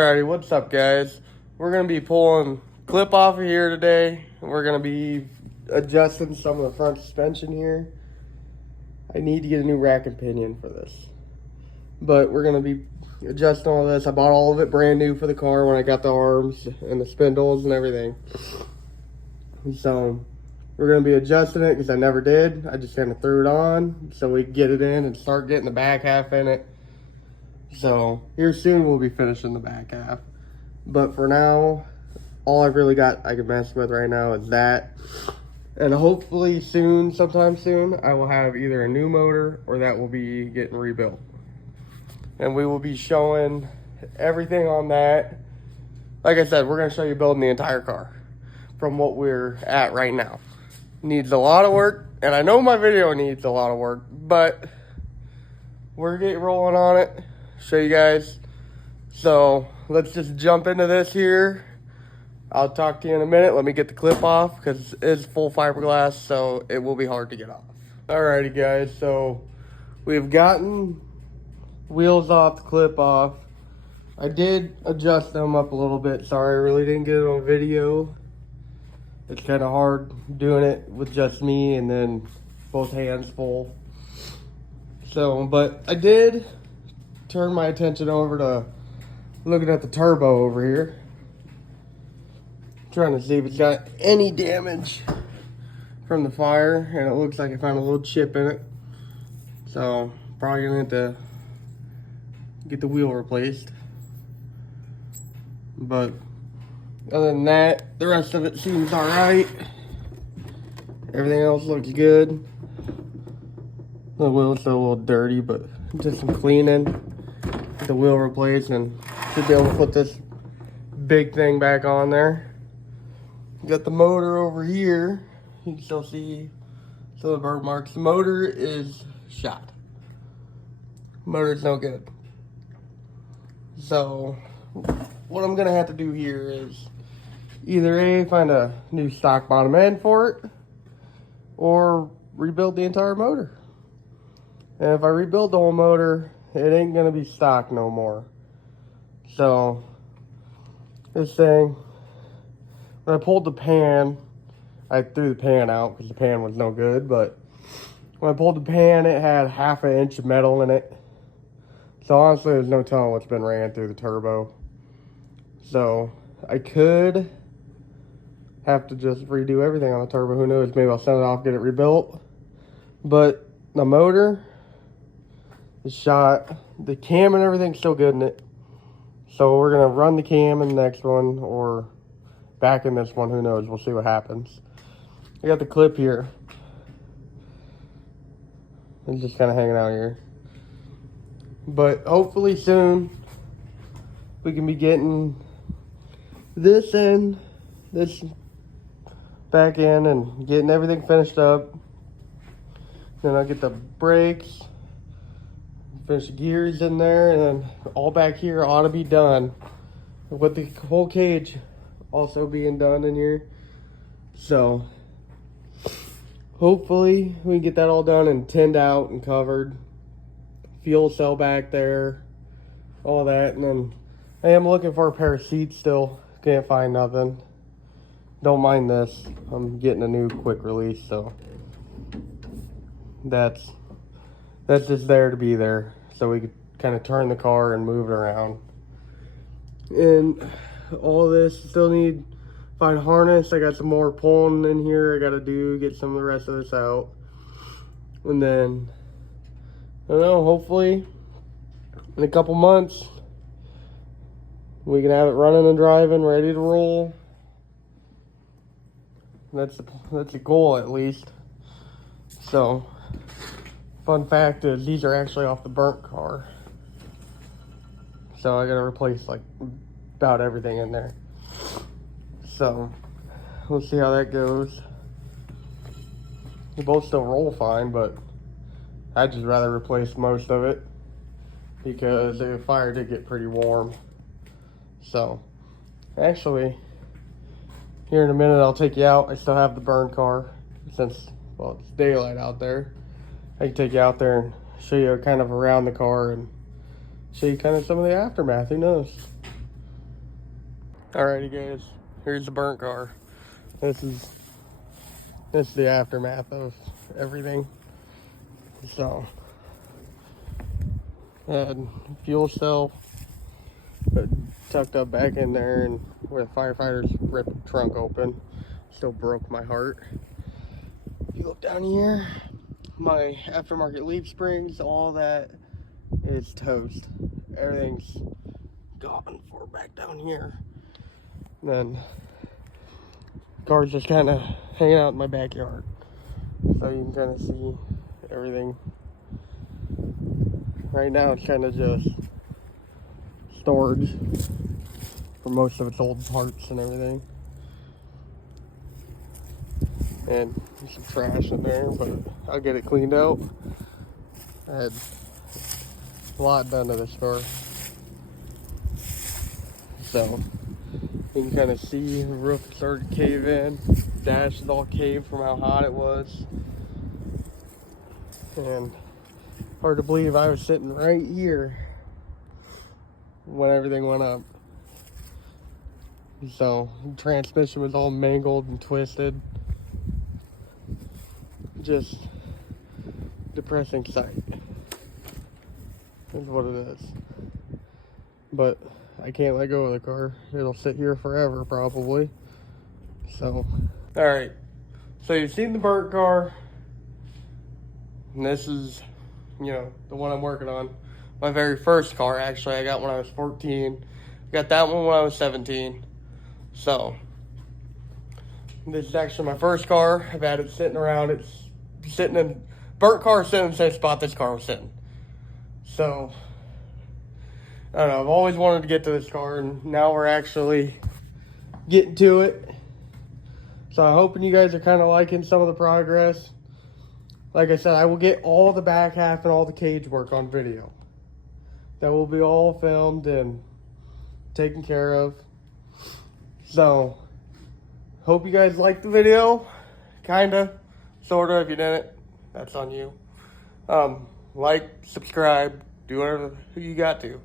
Alrighty, what's up guys? We're going to be pulling clip off of here today. We're going to be adjusting some of the front suspension here. I need to get a new rack and pinion for this. But we're going to be adjusting all this. I bought all of it brand new for the car when I got the arms and the spindles and everything. So we're going to be adjusting it because I never did. I just kind of threw it on so we can get it in and start getting the back half in it. So here soon we'll be finishing the back half. But for now, all I've really got I can mess with right now is that. And hopefully soon, sometime soon, I will have either a new motor or that will be getting rebuilt. And we will be showing everything on that. Like I said, we're going to show you building the entire car from what we're at right now. Needs a lot of work, and I know my video needs a lot of work, but we're getting rolling on it. Show you guys. So let's just jump into this here. I'll talk to you in a minute. Let me get the clip off because it's full fiberglass, so it will be hard to get off. Alrighty guys, so we've gotten wheels off, the clip off. I did adjust them up a little bit. Sorry, I really didn't get it on video. It's kind of hard doing it with just me and then both hands full. So, but I did turn my attention over to looking at the turbo over here. Trying to see if it's got any damage from the fire, and it looks like I found a little chip in it. So, probably gonna have to get the wheel replaced. But other than that, the rest of it seems alright. Everything else looks good. The wheel's still a little dirty, but just some cleaning. Get the wheel replaced and should be able to put this big thing back on there. Got the motor over here. You can still see some of the burn marks. The motor is shot. Motor's no good. So what I'm gonna have to do here is either A, find a new stock bottom end for it, or rebuild the entire motor. And if I rebuild the whole motor, it ain't gonna be stock no more. So this thing, when I pulled the pan, I threw the pan out because the pan was no good, but when I pulled the pan, it had ½ an inch of metal in it. So honestly, there's no telling what's been ran through the turbo. So I could have to just redo everything on the turbo. Who knows? Maybe I'll send it off, get it rebuilt. But the motor is shot. The cam and everything's still good in it. So we're gonna run the cam in the next one or back in this one. Who knows? We'll see what happens. I got the clip here. It's just kind of hanging out here. But hopefully soon we can be getting this in, this back in, and getting everything finished up. Then I'll get the brakes, finish the gears in there, and then all back here ought to be done. With the whole cage also being done in here. So hopefully we can get that all done and tinned out and covered. Fuel cell back there, all that. And then I am looking for a pair of seats still. Can't find nothing. Don't mind this. I'm getting a new quick release, so that's just there to be there. So we could kind of turn the car and move it around. And all this still need find a harness. I got some more pulling in here I gotta do, get some of the rest of this out. And then I don't know, hopefully in a couple months we can have it running and driving, ready to roll. That's the goal, at least. So fun fact is these are actually off the burnt car. So I gotta replace like about everything in there. So we'll see how that goes. They both still roll fine, but I'd just rather replace most of it because the fire did get pretty warm. So actually, here in a minute I'll take you out. I still have the burn car since, well, it's daylight out there. I can take you out there and show you kind of around the car and show you kind of some of the aftermath. Who knows? Alrighty guys, here's the burnt car. This is the aftermath of everything. So, had fuel cell tucked up back in there, and where the firefighters ripped the trunk open, still broke my heart. If you look down here, my aftermarket leaf springs, all that is toast. Everything's gone for back down here. And then car's just kind of hanging out in my backyard, so you can kind of see everything. Right now it's kind of just storage for most of its old parts and everything, and there's some trash in there, but I'll get it cleaned out. I had a lot done to this car, so you can kind of see the roof started to cave in. Dash is all caved from how hot it was, and hard to believe I was sitting right here when everything went up. So the transmission was all mangled and twisted. Just depressing sight is what it is. But I can't let go of the car. It'll sit here forever probably. So, all right. So you've seen the burnt car, and this is, you know, the one I'm working on. My very first car, actually, I got when I was 14. Got that one when I was 17. So, this is actually my first car. I've had it sitting around. It's sitting in, burnt car sitting in the same spot this car was sitting. So, I don't know, I've always wanted to get to this car, and now we're actually getting to it. So I'm hoping you guys are kind of liking some of the progress. Like I said, I will get all the back half and all the cage work on video. That will be all filmed and taken care of. So, hope you guys liked the video. Kinda, sorta. If you didn't, that's on you. Like, subscribe, do whatever you got to.